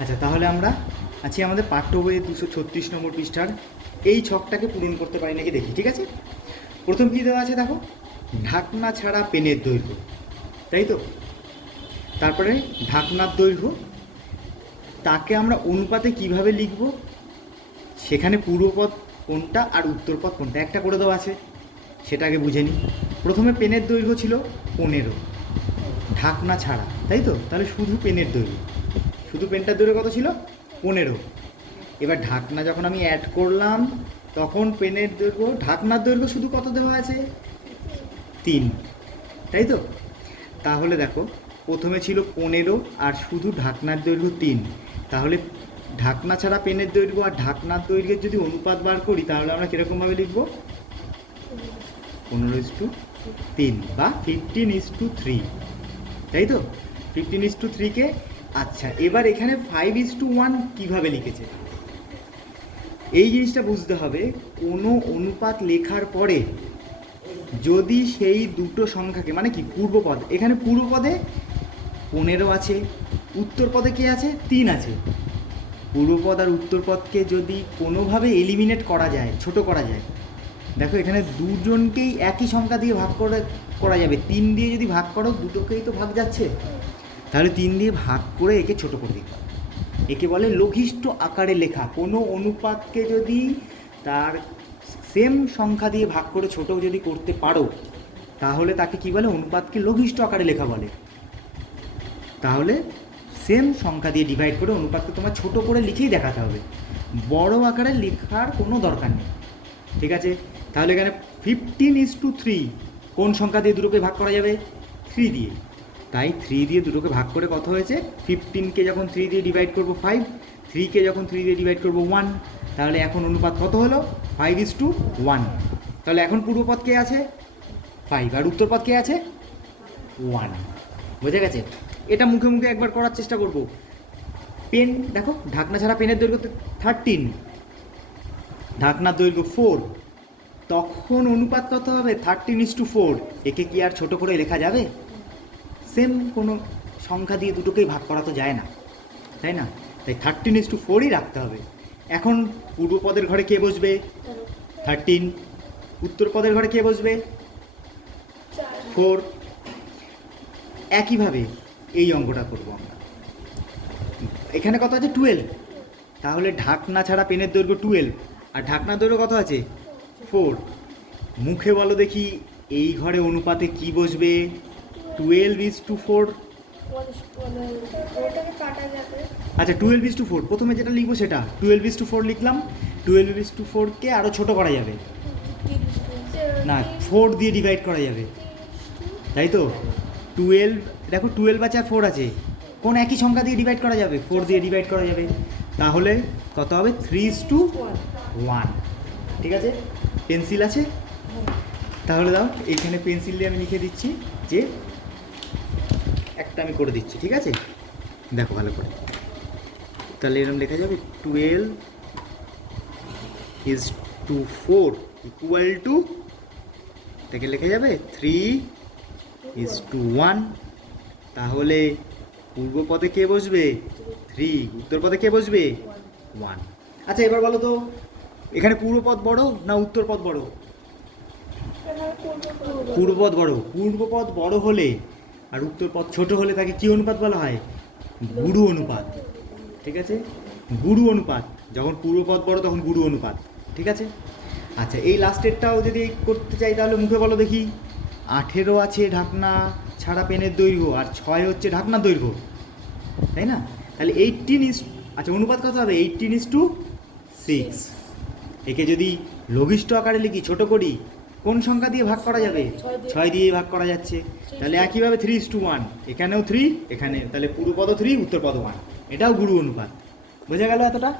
আচ্ছা তাহলে আমরা আছি আমাদের পাঠ্য বইয়ের দুশো ছত্রিশ নম্বর পৃষ্ঠার। এই ছকটাকে পূরণ করতে পারি নাকি দেখি, ঠিক আছে? প্রথম কী দেওয়া আছে দেখো? ঢাকনা ছাড়া পেনের দৈর্ঘ্য, তাই তো? তারপরে ঢাকনার দৈর্ঘ্য, তাকে আমরা অনুপাতে কীভাবে লিখব? সেখানে পূর্বপদ কোনটা আর উত্তরপদ কোনটা? একটা করে দেওয়া আছে সেটাকে বুঝে নিই। প্রথমে পেনের দৈর্ঘ্য ছিল পনেরো, ঢাকনা ছাড়া, তাই তো? তাহলে শুধু পেনের দৈর্ঘ্য। শুধু পেনটার দৈর্ঘ্য কত ছিল? পনেরো। এবার ঢাকনা যখন আমি অ্যাড করলাম, তখন পেনের দৈর্ঘ্য, ঢাকনার দৈর্ঘ্য শুধু কত দেওয়া আছে? তিন। তাই তো? তাহলে দেখো, প্রথমে ছিল পনেরো আর শুধু ঢাকনার দৈর্ঘ্য তিন। তাহলে ঢাকনা ছাড়া পেনের দৈর্ঘ্য আর ঢাকনার দৈর্ঘ্যের যদি অনুপাত বার করি, তাহলে আমরা কীরকমভাবে লিখব? পনেরো ইস টু তিন বা ফিফটিন ইস টু থ্রি তাই তো? ফিফটিন ইস টু থ্রিকে আচ্ছা এবার এখানে ফাইভ ইস টু ওয়ান কীভাবে লিখেছে? এই জিনিসটা বুঝতে হবে, কোনো অনুপাত লেখার পরে যদি সেই দুটো সংখ্যাকে মানে কি, পূর্বপদ, এখানে পূর্বপদে পনেরো আছে উত্তর পদে কে আছে? তিন আছে। পূর্বপদ আর উত্তরপদকে যদি কোনোভাবে এলিমিনেট করা যায়, ছোট করা যায়, দেখো এখানে দুজনকেই একই সংখ্যা দিয়ে ভাগ করে, করা যাবে। তিন দিয়ে যদি ভাগ করো, দুটোকেই তো ভাগ যাচ্ছে। তাহলে তিন দিয়ে ভাগ করে একে ছোট করে দিতে হবে। একে বলে লঘিষ্ঠ আকারে লেখা। কোনো অনুপাতকে যদি তার সেম সংখ্যা দিয়ে ভাগ করে ছোট যদি করতে পারো, তাহলে তাকে কি বলে? অনুপাতকে লঘিষ্ঠ আকারে লেখা বলে। তাহলে সেম সংখ্যা দিয়ে ডিভাইড করে অনুপাতকে তোমার ছোট করে লিখেই দেখাতে হবে। বড় আকারে লেখার কোনো দরকার নেই। ঠিক আছে? তাহলে এখানে ফিফটিন ইজ টু থ্রি কোন সংখ্যা দিয়ে দুটোকে ভাগ করা যাবে? থ্রি দিয়ে। তাই থ্রি দিয়ে দুটোকে ভাগ করে কত হয়েছে? ফিফটিনকে যখন থ্রি দিয়ে ডিভাইড করব ফাইভ থ্রিকে যখন থ্রি দিয়ে ডিভাইড করব ওয়ান তাহলে এখন অনুপাত কত হলো? ফাইভ ইজ টু ওয়ান তাহলে এখন পূর্বপদ কে আছে? ফাইভ আর উত্তরপদ কে আছে? ওয়ান বুঝে গেছে? এটা মুখে মুখে একবার করার চেষ্টা করব। পেন, দেখো, ঢাকনা ছাড়া পেনের দৈর্ঘ্য থার্টিন ঢাকনার দৈর্ঘ্য ফোর তখন অনুপাত কত হবে? থার্টিন ইস টু ফোর একে কি আর ছোট করে লেখা যাবে? সেম কোনো সংখ্যা দিয়ে দুটোকেই ভাগ করা তো যায় না, তাই না? তাই থার্টিন ইস টু ফোরই রাখতে হবে। এখন পূর্বপদের ঘরে কে বসবে? থার্টিন উত্তর পদের ঘরে কে বসবে? ফোর একইভাবে এই অঙ্কটা করব আমরা। এখানে কত আছে? টুয়েলভ তাহলে ঢাকনা ছাড়া পেনের দৈর্ঘ্য টুয়েলভ আর ঢাকনার দৈর্ঘ্য কত আছে? ফোর মুখে বলো দেখি এই ঘরে অনুপাতে কি বসবে? টুয়েলভ ইজ টু ফোর আচ্ছা টুয়েলভ ইজ টু ফোর প্রথমে যেটা লিখব সেটা। টুয়েলভ ইজ টু ফোর লিখলাম। টুয়েলভ ইজ টু ফোরকে আরও ছোটো করা যাবে। না ফোর দিয়ে ডিভাইড করা যাবে। তাই তো? টুয়েলভ দেখো টুয়েলভ আছে আর ফোর আছে। কোন একই সংখ্যা দিয়ে ডিভাইড করা যাবে? ফোর দিয়ে ডিভাইড করা যাবে। তাহলে কত হবে? থ্রি ইজ টু ওয়ান ঠিক আছে? পেন্সিল আছে? তাহলে দাও এইখানে পেন্সিল দিয়ে আমি লিখে দিচ্ছি যে একটা আমি করে দিচ্ছি ঠিক আছে? দেখো ভালো করে। তাহলে এরকম লেখা যাবে twelve is to four equal to থেকে লেখা যাবে থ্রি ইজ টু ওয়ান তাহলে পূর্ব পদে কে বসবে? থ্রি উত্তর পদে কে বসবে? ওয়ান আচ্ছা এবার বলো তো এখানে পূর্বপদ বড় না উত্তরপদ বড়? পূর্বপদ বড়। পূর্বপদ বড় হলে আর উত্তরপদ ছোট হলে তাকে কি অনুপাত বলা হয়? গুরু অনুপাত। ঠিক আছে? গুরু অনুপাত। যখন পূর্বপদ বড়, তখন গুরু অনুপাত। ঠিক আছে? আচ্ছা এই লাস্টেরটাও যদি করতে চাই, তাহলে মুখে বলো দেখি। আঠেরো আছে ঢাকনা ছাড়া পেনের দৈর্ঘ্য, আর ছয় হচ্ছে ঢাকনার দৈর্ঘ্য। তাই না? তাহলে এইটিন ইস আচ্ছা অনুপাত কত হবে? এইটিন ইস টু সিক্স একে যদি লঘিষ্ঠ আকারে লিখি, ছোট করি কোন সংখ্যা দিয়ে ভাগ করা যাবে? ছয় দিয়ে। ভাগ করা যাচ্ছে। তাহলে একইভাবে থ্রি ইস টু ওয়ান এখানেও থ্রি এখানে তাহলে পূর্ব পদ থ্রি উত্তর পদ ওয়ান এটাও গুরু অনুপাত। বোঝা গেল এতটা?